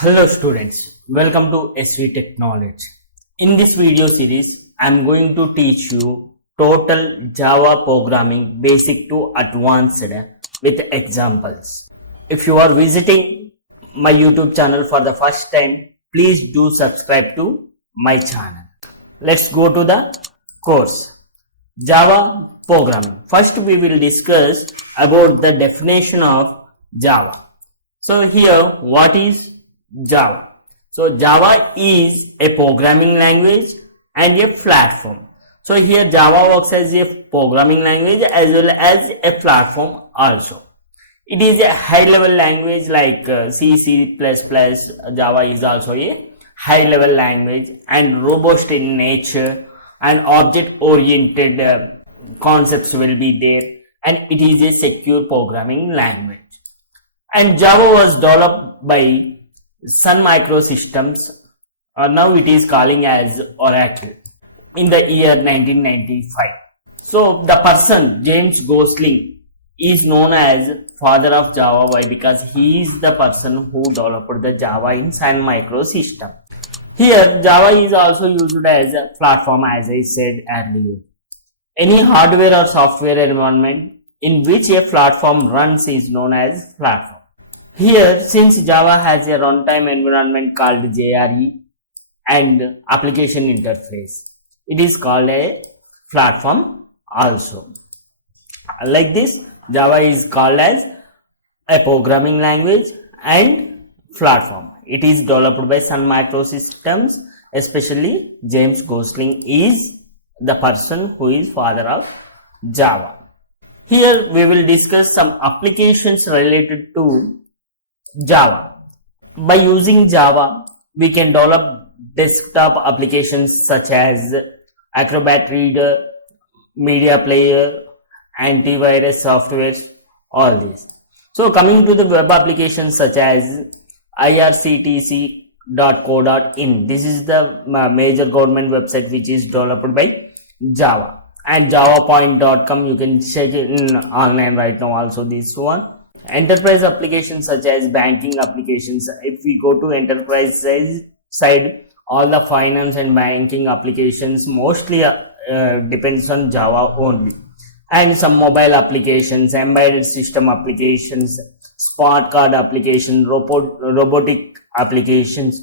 Hello students, welcome to SV Technology. In this video series, I am going to teach you total Java programming basic to advanced with examples. If you are visiting my YouTube channel for the first time, please do subscribe to my channel. Let's go to the course. Java programming. First we will discuss about the definition of Java. So here what is Java? So Java is a programming language and a platform. So here Java works as a programming language as well as a platform also. It is a high level language like C, C++. Java is also a high level language and robust in nature, and object oriented concepts will be there, and it is a secure programming language. And Java was developed by Sun Microsystems, now it is calling as Oracle, in the year 1995. So the person James Gosling is known as father of Java. Why? Because he is the person who developed the Java in Sun Microsystem. Here Java is also used as a platform, as I said earlier. Any hardware or software environment in which a platform runs is known as platform. Here, since Java has a runtime environment called JRE and application interface, it is called a platform also. Like this, Java is called as a programming language and platform. It is developed by Sun Microsystems, especially James Gosling is the person who is father of Java. Here we will discuss some applications related to Java. By using Java, we can develop desktop applications such as Acrobat Reader, Media Player, antivirus softwares, all these. So coming to the web applications such as irctc.co.in. This is the major government website which is developed by Java. And javapoint.com, you can check it in online right now also, this one. Enterprise applications such as banking applications. If we go to enterprise side, all the finance and banking applications mostly depends on Java only. And some mobile applications, embedded system applications, smart card application, robotic applications,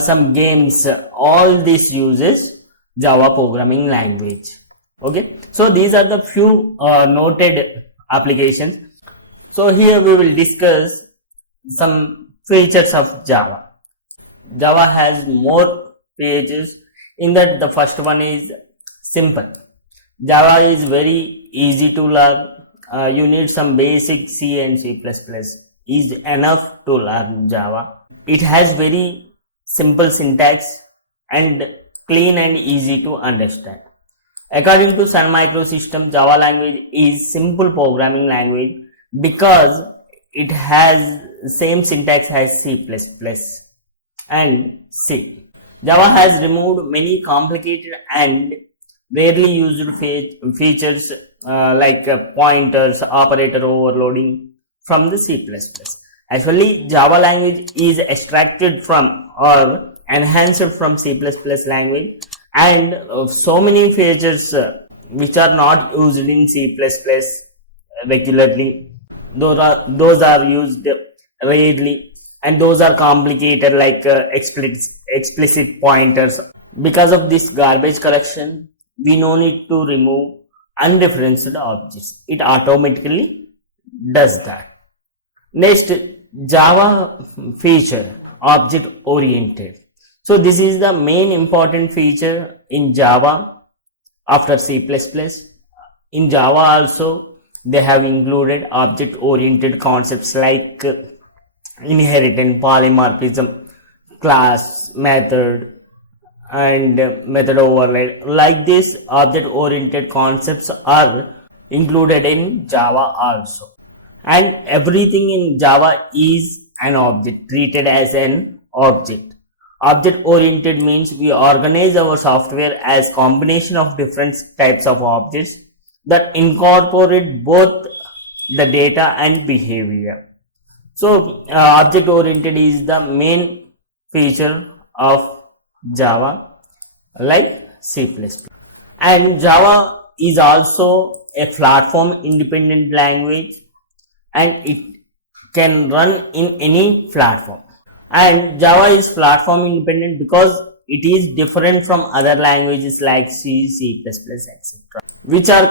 some games, all this uses Java programming language. Okay, so these are the few noted applications. So here we will discuss some features of Java. Java has more features. In that, the first one is simple. Java is very easy to learn. You need some basic C and C++ is enough to learn Java. It has very simple syntax and clean and easy to understand. According to Sun Microsystems, Java language is simple programming language because it has same syntax as C++ and C. Java has removed many complicated and rarely used features like pointers, operator overloading from the C++. Actually, Java language is extracted from or enhanced from C++ language, and so many features which are not used in C++ regularly, those are used rarely, and those are complicated like explicit pointers. Because of this garbage collection, we no need to remove unreferenced objects. It automatically does that. Next, Java feature, object oriented. So this is the main important feature in Java after C++. In Java also, they have included object oriented concepts like inheritance, polymorphism, class, method, and method override. Like this, object oriented concepts are included in Java also. And everything in Java is an object, treated as an object. Object oriented means we organize our software as combination of different types of objects that incorporate both the data and behavior. So object oriented is the main feature of Java, like C++. And Java is also a platform independent language, and it can run in any platform. And Java is platform independent because it is different from other languages like C, C++, etc., which are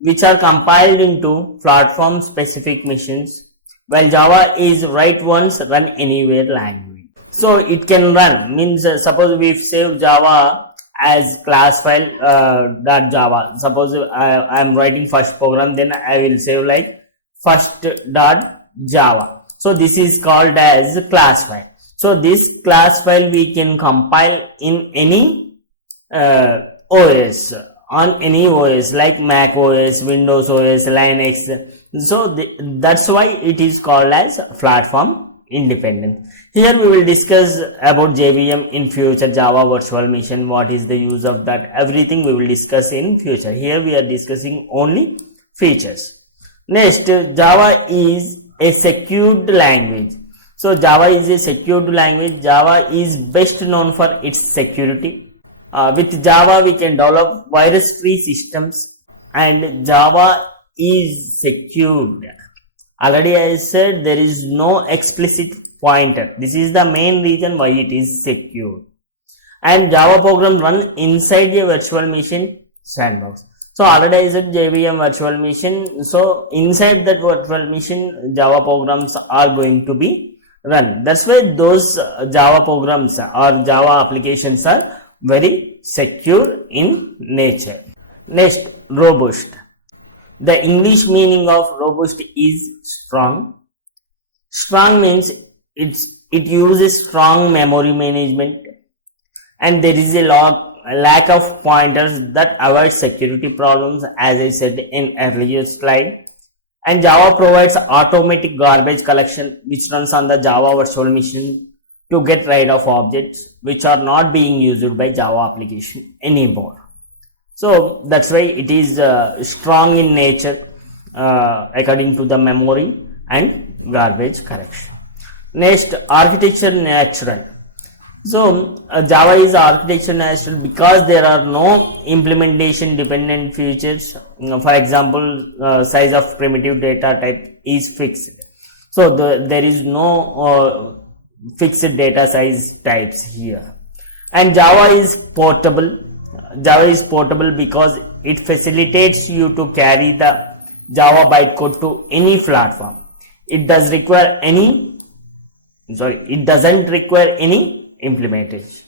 which are compiled into platform specific machines, while Java is write once, run anywhere language. So it can run, means suppose we save Java as class file .java. Suppose I am writing first program, then I will save like first.java. So this is called as class file. So this class file we can compile in any OS, on any OS like Mac OS, Windows OS, Linux. So that's why it is called as platform independent. Here we will discuss about JVM in future, Java virtual machine, what is the use of that, everything we will discuss in future. Here we are discussing only features. Next, Java is a secured language. So Java is a secured language. Java is best known for its security. With Java we can develop virus-free systems, and Java is secured. Already I said there is no explicit pointer. This is the main reason why it is secure. And Java program run inside a virtual machine sandbox. So already I said JVM virtual machine. So inside that virtual machine, Java programs are going to be run. That's why those Java programs or Java applications are very secure in nature. Next, robust. The English meaning of robust is strong. Strong means it uses strong memory management, and there is a lack of pointers that avoid security problems, as I said in earlier slide. And Java provides automatic garbage collection which runs on the Java virtual machine to get rid of objects which are not being used by Java application anymore. So that's why it is strong in nature according to the memory and garbage collection. Next, architecture natural. So Java is architecture natural because there are no implementation dependent features. For example, size of primitive data type is fixed. So there is no fixed data size types here. And Java is portable. Java is portable because it facilitates you to carry the Java bytecode to any platform. It doesn't require any implementation.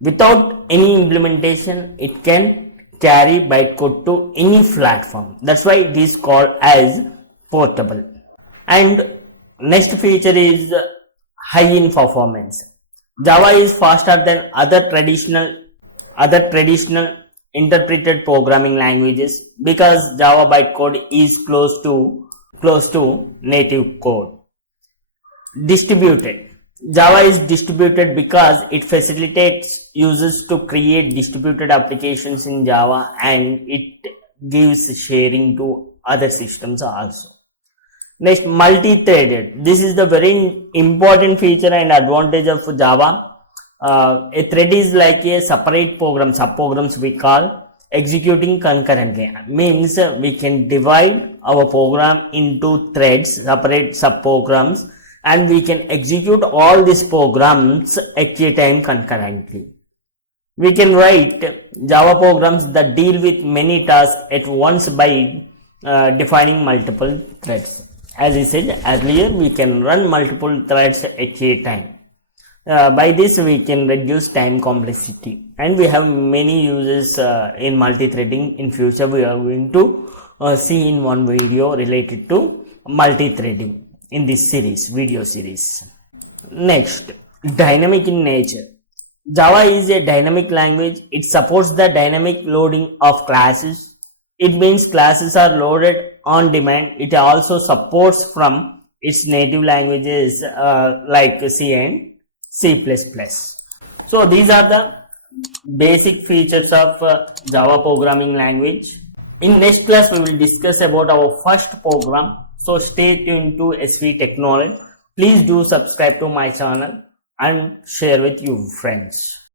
Without any implementation, it can carry bytecode to any platform. That's why it is called as portable. And next feature is high in performance. Java is faster than other traditional interpreted programming languages because Java bytecode is close to native code. Distributed. Java is distributed because it facilitates users to create distributed applications in Java, and it gives sharing to other systems also. Next, multi-threaded. This is the very important feature and advantage of Java. A thread is like a separate program, subprograms we call, executing concurrently. Means we can divide our program into threads, separate subprograms, and we can execute all these programs at a time concurrently. We can write Java programs that deal with many tasks at once by defining multiple threads. As I said earlier, we can run multiple threads at a time. By this we can reduce time complexity, and we have many uses in multi-threading. In future we are going to see in one video related to multi-threading in this video series. Next, dynamic in nature. Java is a dynamic language. It supports the dynamic loading of classes. It means classes are loaded on demand. It also supports from its native languages like C and C++. So these are the basic features of Java programming language. In next class we will discuss about our first program. So stay tuned to SV Technology. Please do subscribe to my channel and share with your friends.